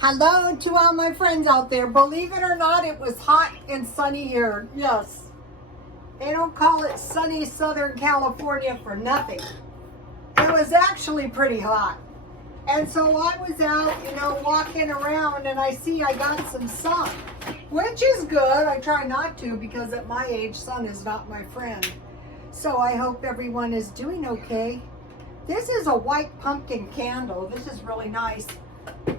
Hello to all my friends out there. Believe it or not, it was hot and sunny here. Yes. They don't call it sunny Southern California for nothing. It was actually pretty hot. And so I was out, walking around, and I got some sun, which is good. I try not to because at my age, sun is not my friend. So I hope everyone is doing okay. This is a white pumpkin candle. This is really nice.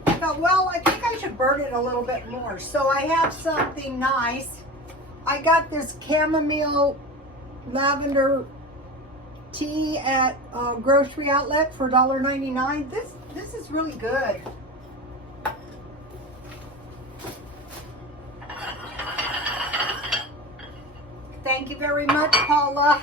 I thought, well, I think I should burn it a little bit more. So I have something nice. I got this chamomile lavender tea at a grocery outlet for $1.99. This is really good. Thank you very much, Paula.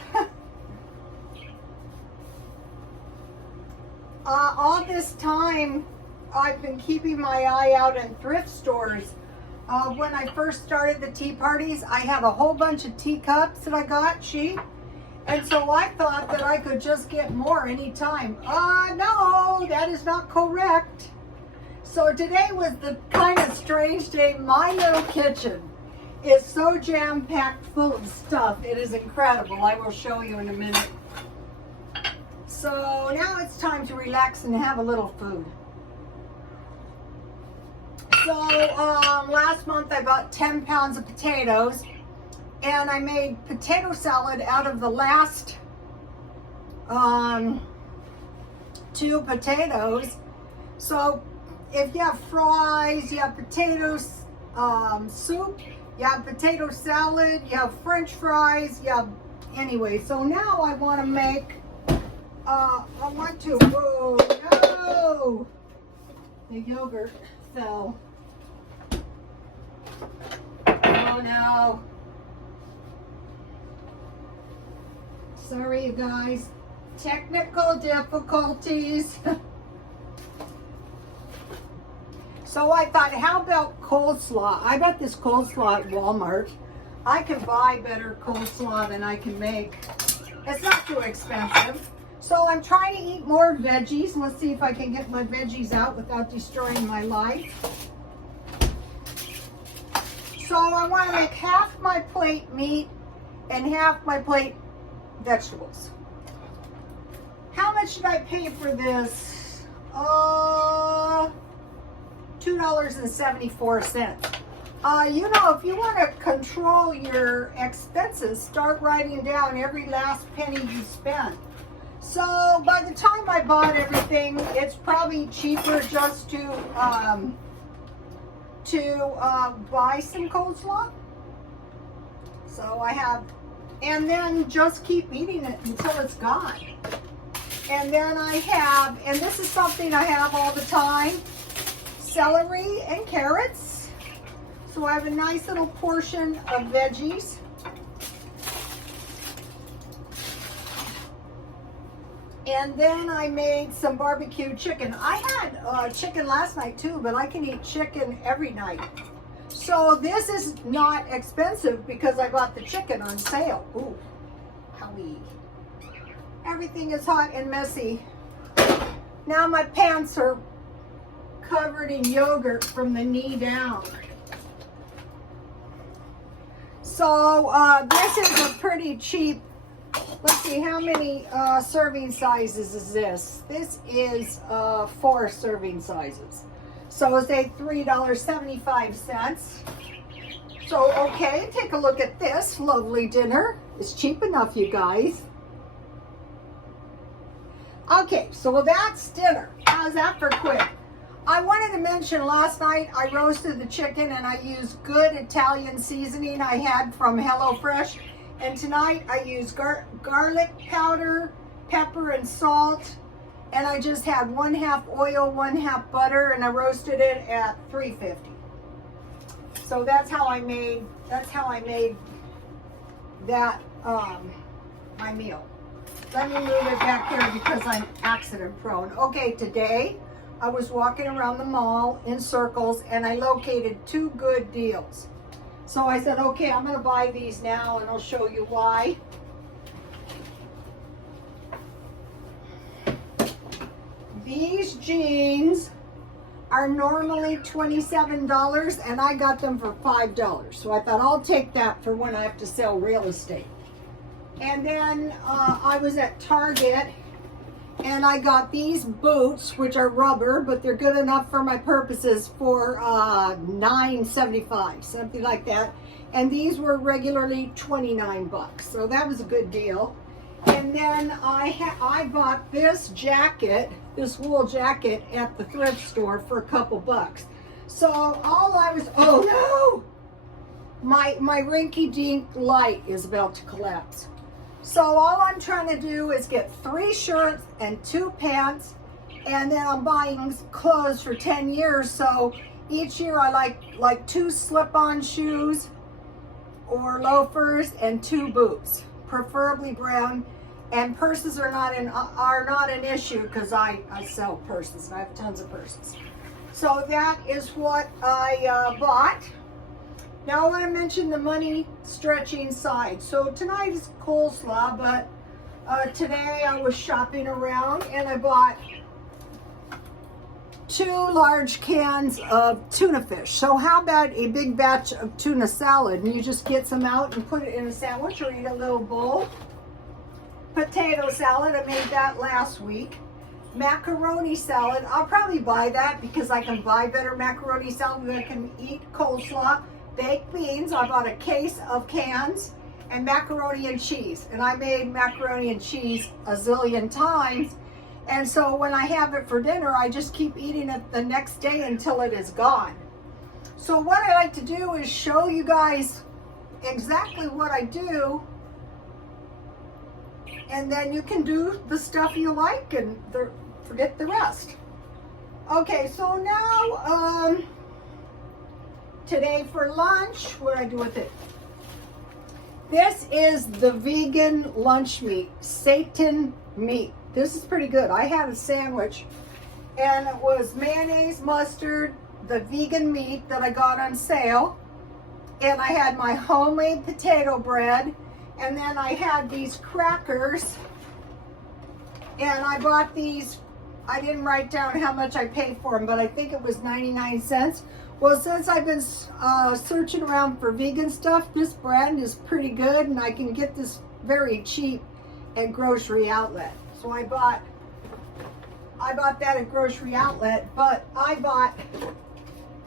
All this time, I've been keeping my eye out in thrift stores. When I first started the tea parties, I had a whole bunch of teacups that I got cheap. And so I thought that I could just get more anytime. No, that is not correct. So today was the kind of strange day. My little kitchen is so jam-packed full of stuff. It is incredible. I will show you in a minute. So now it's time to relax and have a little food. So last month I bought 10 pounds of potatoes, and I made potato salad out of the last 2 potatoes. So if you have fries, you have potatoes, soup, you have potato salad, you have French fries, anyway. So now I want to make, whoa, no, the yogurt fell. Oh no. Sorry, you guys. Technical difficulties. So I thought, how about coleslaw? I got this coleslaw at Walmart. I can buy better coleslaw than I can make. It's not too expensive. So I'm trying to eat more veggies. Let's see if I can get my veggies out without destroying my life. So I want to make half my plate meat and half my plate vegetables. How much did I pay for this? $2.74. If you want to control your expenses, start writing down every last penny you spend. So by the time I bought everything, it's probably cheaper just to buy some coleslaw. So I have, and then just keep eating it until it's gone. And then I have, and this is something I have all the time, celery and carrots. So I have a nice little portion of veggies. And then I made some barbecue chicken. I had chicken last night too, but I can eat chicken every night. So this is not expensive because I bought the chicken on sale. Ooh, howie. Everything is hot and messy. Now my pants are covered in yogurt from the knee down. So this is a pretty cheap. Let's see, how many serving sizes is this? This is 4 serving sizes. So say $3.75. So, okay, take a look at this lovely dinner. It's cheap enough, you guys. Okay, so that's dinner. How's that for quick? I wanted to mention last night I roasted the chicken and I used good Italian seasoning I had from HelloFresh. And tonight I used garlic powder, pepper, and salt. And I just had 1/2 oil, 1/2 butter, and I roasted it at 350. So that's how I made that my meal. Let me move it back here because I'm accident prone. Okay, today I was walking around the mall in circles and I located 2 good deals. So I said, okay, I'm going to buy these now and I'll show you why. These jeans are normally $27 and I got them for $5. So I thought I'll take that for when I have to sell real estate. And then I was at Target and I got these boots, which are rubber, but they're good enough for my purposes, for $9.75, something like that. And these were regularly 29 bucks. So that was a good deal. And then I bought this jacket, this wool jacket at the thrift store for a couple bucks. So all I was, oh no! My rinky-dink light is about to collapse. So all I'm trying to do is get 3 shirts and 2 pants, and then I'm buying clothes for 10 years. So each year I like 2 slip-on shoes or loafers and 2 boots, preferably brown. And purses are not an issue because I sell purses and I have tons of purses. So that is what I bought. Now I want to mention the money stretching side. So tonight is coleslaw, but today I was shopping around and I bought 2 large cans of tuna fish. So how about a big batch of tuna salad, and you just get some out and put it in a sandwich or eat a little bowl. Potato salad, I made that last week. Macaroni salad, I'll probably buy that because I can buy better macaroni salad than I can eat coleslaw. Baked beans, I bought a case of cans, and macaroni and cheese. And I made macaroni and cheese a zillion times. And so when I have it for dinner, I just keep eating it the next day until it is gone. So what I like to do is show you guys exactly what I do, and then you can do the stuff you like and forget the rest. Okay, so now today for lunch, what do I do with it? This is the vegan lunch meat, Satan meat. This is pretty good. I had a sandwich and it was mayonnaise, mustard, the vegan meat that I got on sale, and I had my homemade potato bread, and then I had these crackers, and I bought these. I didn't write down how much I paid for them, but I think it was 99 cents. Well, since I've been searching around for vegan stuff, this brand is pretty good, and I can get this very cheap at Grocery Outlet. So I bought that at Grocery Outlet, but I bought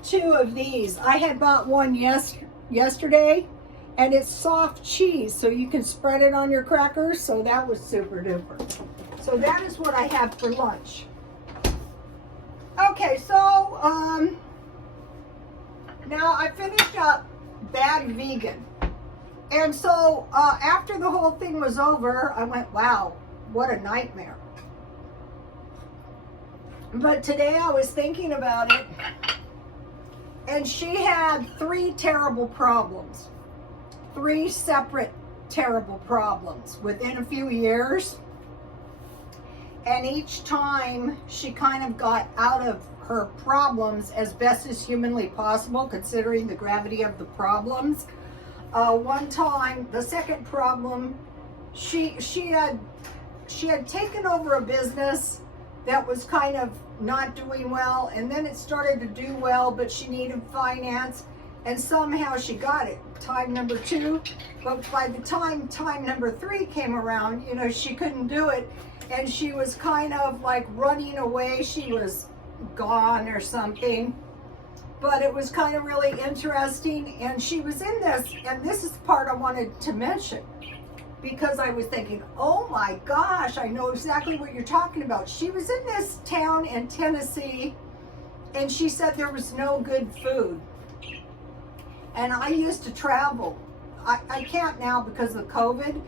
2 of these. I had bought one yesterday, and it's soft cheese, so you can spread it on your crackers, so that was super duper. So that is what I have for lunch. Okay, so now I finished up Bad Vegan. And so after the whole thing was over, I went, wow, what a nightmare. But today I was thinking about it, and she had 3 terrible problems. 3 separate terrible problems within a few years. And each time she kind of got out of her problems as best as humanly possible, considering the gravity of the problems. One time, the second problem, she had taken over a business that was kind of not doing well, and then it started to do well, but she needed finance, and somehow she got it. Time number 2, but by the time number 3 came around, you know, she couldn't do it, and she was kind of like running away. She was gone or something, but it was kind of really interesting. And she was in this, and this is the part I wanted to mention, because I was thinking, oh my gosh, I know exactly what you're talking about. She was in this town in Tennessee, and she said there was no good food. And I used to travel. I can't now because of COVID.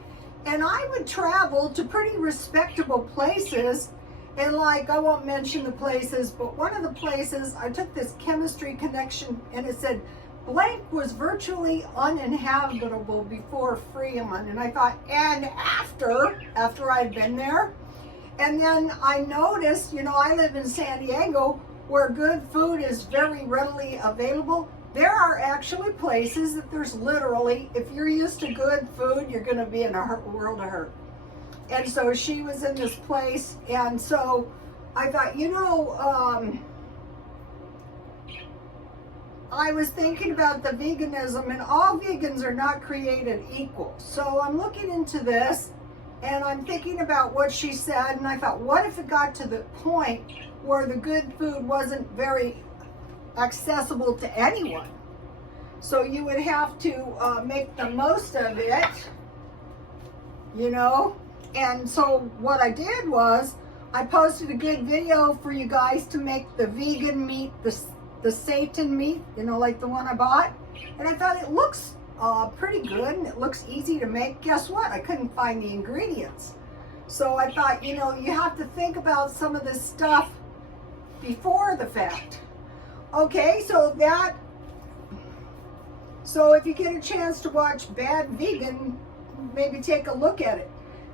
And I would travel to pretty respectable places. And like, I won't mention the places, but one of the places, I took this chemistry connection, and it said, blank was virtually uninhabitable before Freeman. And I thought, and after I'd been there. And then I noticed, you know, I live in San Diego where good food is very readily available. There are actually places that there's literally, if you're used to good food, you're going to be in a world of hurt. And so she was in this place, and so I thought, you know, I was thinking about the veganism, and all vegans are not created equal. So I'm looking into this, and I'm thinking about what she said, and I thought, what if it got to the point where the good food wasn't very accessible to anyone? So you would have to make the most of it, you know? And so what I did was, I posted a good video for you guys to make the vegan meat, the Satan meat, you know, like the one I bought. And I thought it looks pretty good, and it looks easy to make. Guess what? I couldn't find the ingredients. So I thought, you know, you have to think about some of this stuff before the fact. Okay, so if you get a chance to watch Bad Vegan, maybe take a look at it.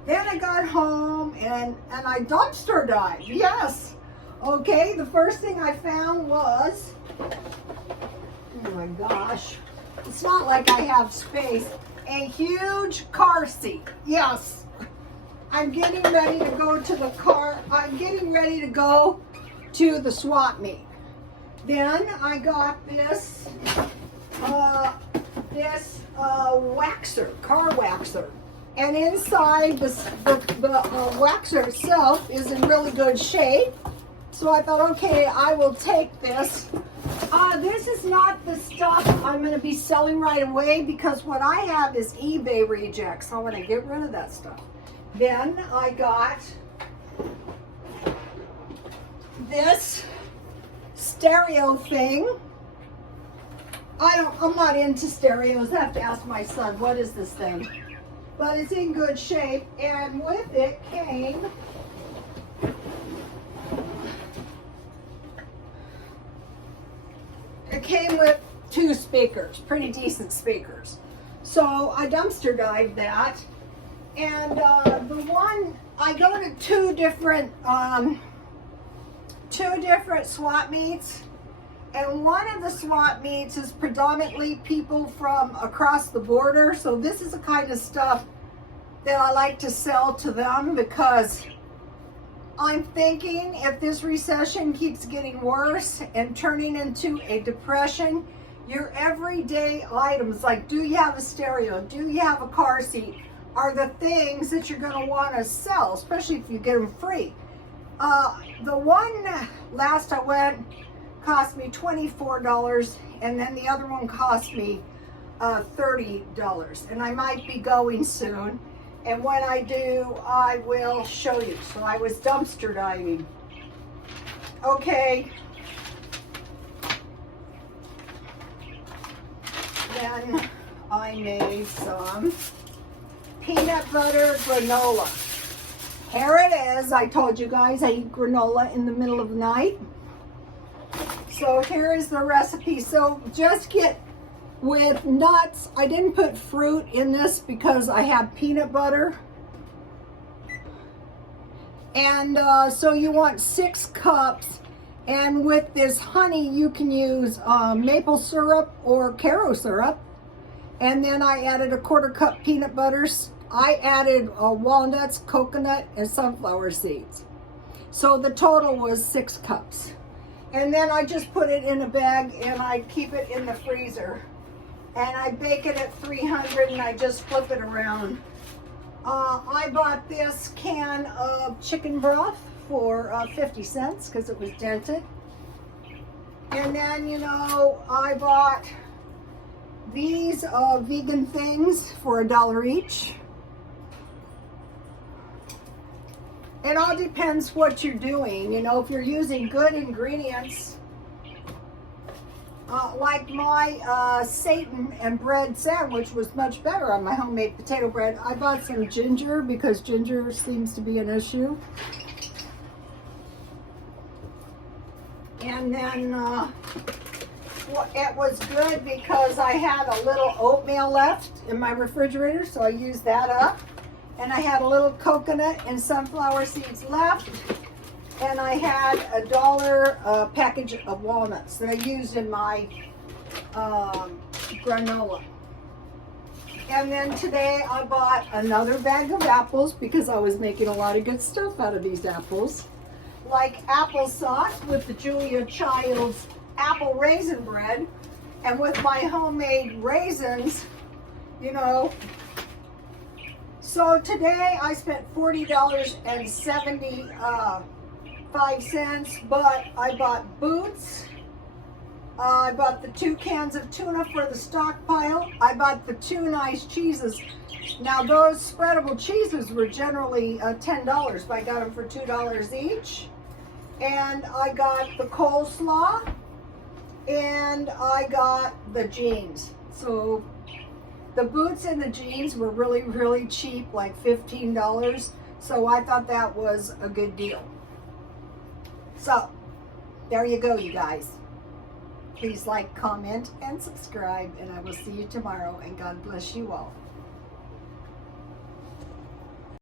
Then I got home and I dumpster dived. Yes. Okay, the first thing I found was, oh my gosh, it's not like I have space, a huge car seat. Yes. I'm getting ready to go to the car. I'm getting ready to go to the swap meet. Then I got this waxer, car waxer. And inside the waxer itself is in really good shape. So I thought, okay, I will take this. This is not the stuff I'm going to be selling right away, because what I have is eBay rejects. So I want to get rid of that stuff. Then I got this stereo thing. I'm not into stereos. I have to ask my son, what is this thing? But it's in good shape, and with it came with 2 speakers, pretty decent speakers. So I dumpster dived that, and the one, I go to two different swap meets, and one of the swap meets is predominantly people from across the border. So this is the kind of stuff that I like to sell to them, because I'm thinking if this recession keeps getting worse and turning into a depression, your everyday items, like do you have a stereo, do you have a car seat, are the things that you're going to want to sell, especially if you get them free. The one last I went cost me $24, and then the other one cost me $30, and I might be going soon, and when I do, I will show you. So I was dumpster diving. Okay, then I made some peanut butter granola. Here it is. I told you guys I eat granola in the middle of the night. So here is the recipe. So just get with nuts. I didn't put fruit in this because I have peanut butter. And so you want 6 cups. And with this honey, you can use maple syrup or Caro syrup. And then I added a 1/4 cup peanut butters. I added walnuts, coconut, and sunflower seeds. So the total was 6 cups. And then I just put it in a bag and I keep it in the freezer. And I bake it at 300 and I just flip it around. I bought this can of chicken broth for 50 cents because it was dented. And then, you know, I bought these vegan things for $1 each. It all depends what you're doing. You know, if you're using good ingredients, like my Satan and bread sandwich was much better on my homemade potato bread. I bought some ginger because ginger seems to be an issue. And then it was good because I had a little oatmeal left in my refrigerator, so I used that up. And I had a little coconut and sunflower seeds left. And I had $1 package of walnuts that I used in my granola. And then today I bought another bag of apples because I was making a lot of good stuff out of these apples. Like applesauce with the Julia Child's apple raisin bread. And with my homemade raisins, you know. So today I spent $40.75, but I bought boots. I bought the 2 cans of tuna for the stockpile. I bought the 2 nice cheeses. Now those spreadable cheeses were generally $10, but I got them for $2 each. And I got the coleslaw, and I got the jeans. So the boots and the jeans were really, really cheap, like $15. So I thought that was a good deal. So there you go, you guys. Please like, comment, and subscribe, and I will see you tomorrow, and God bless you all.